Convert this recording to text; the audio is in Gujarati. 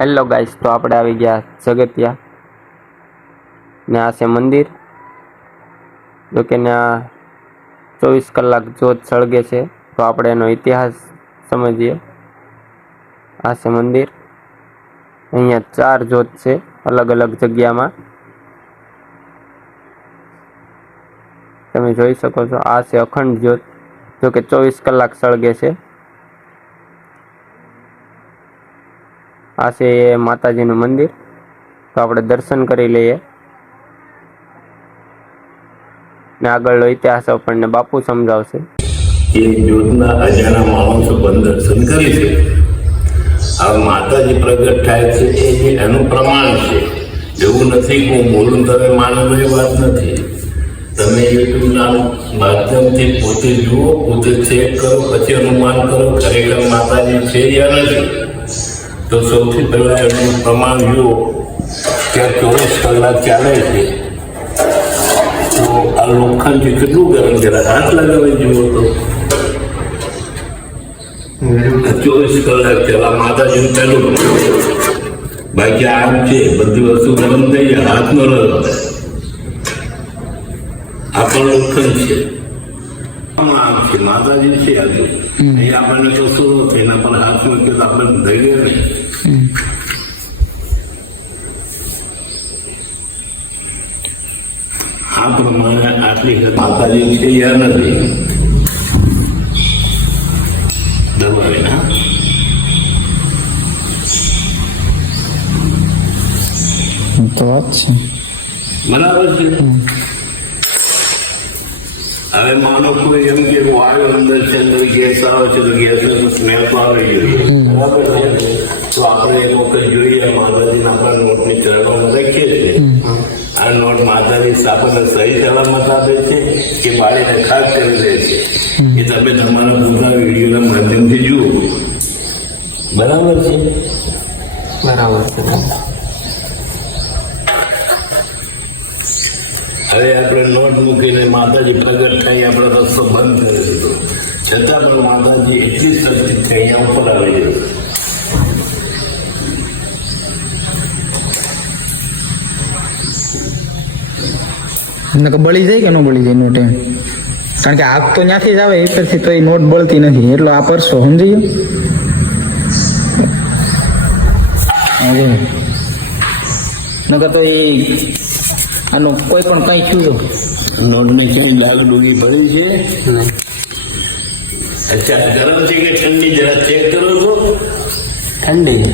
હેલો ગાઈસ તો આપણે આવી ગયા જગતિયા. ને આ છે મંદિર. જો કે ત્યાં ચોવીસ કલાક જોત સળગે છે, તો આપણે એનો ઇતિહાસ સમજીએ. આ છે મંદિર. અહીંયા ચાર જોત છે, અલગ અલગ જગ્યામાં. તમે જોઈ શકો છો, આ છે અખંડ જ્યોત. જો કે ચોવીસ કલાક સળગે છે. આ છે માતાજીનું મંદિર. તો આપણે દર્શન કરી લઈએ. ને આગળનો ઇતિહાસ આપણને બાપુ સમજાવશે. એ એવું પોતે જુઓ, પોતે ચેક કરો, પછી અનુમાન કરો, ખરેખર માતાજી છે યા નથી. તો સૌથી પહેલાં એનું પ્રમાણ જુઓ. કે ચોવીસ કલાક ચાલે છે. તો આ લોખંડ જે કેટલું ગરમ જરા હાથ લગાવી જુઓ તો. ચોવીસ કલાક પેલા માતાજી ચાલુ બાકી આમ છે. બધી વસ્તુ ગરમ થઈ જાય. હાથ ન લગાવે આ પણ લોખંડ છે. છે માતાજી છે આજે આપણને કશું એના પર હાથ મૂક્યો તો આપણે થઈ ગયા ને આ પ્રમાણે આટલી માતાજી છે યા નથી. દબાવી ના બરાબર છે. હવે માનો કોઈ એમ કે વાયુ અંદર છે અંદર ગેસ આવે છે તો ગેસ સ્મેલ તો આવી જોઈએ બરાબર છે? તો આપણે એક વખત જોઈએ માતાજી આપણા નોટની ચરણોમાં રાખીએ છીએ. આ નોટ માતાજી આપણને સહી સલામત આપે છે કે બાળીને ખાસ કરી દે છે. એ તમે તમારા પૂરા વિડીયોના માધ્યમથી જુઓ. બરાબર છે? બરાબર છે. હવે આપણે નોટ મૂકીને માતાજી પ્રગટ થઈ આપણો રસ્તો બંધ કરી દીધો. છતાં પણ માતાજી એટલી શક્તિ અહીંયા ઉપર આવી ગઈ. બળી જાય કે ન બળી જાય નોટ? કારણ કે આગ તો ત્યાંથી જ આવે એ પરથી તો એ નોટ બળતી નથી. એટલો આ પરસો, સમજી ગયો? નકર તો એ આનું કોઈ પણ કઈ થયું નોંધને નોટને ક્યાંય લાલ ડુંગી ભરી છે? અચ્છા ગરમ છે કે ઠંડી? જરા ચેક કરો છો. ઠંડી.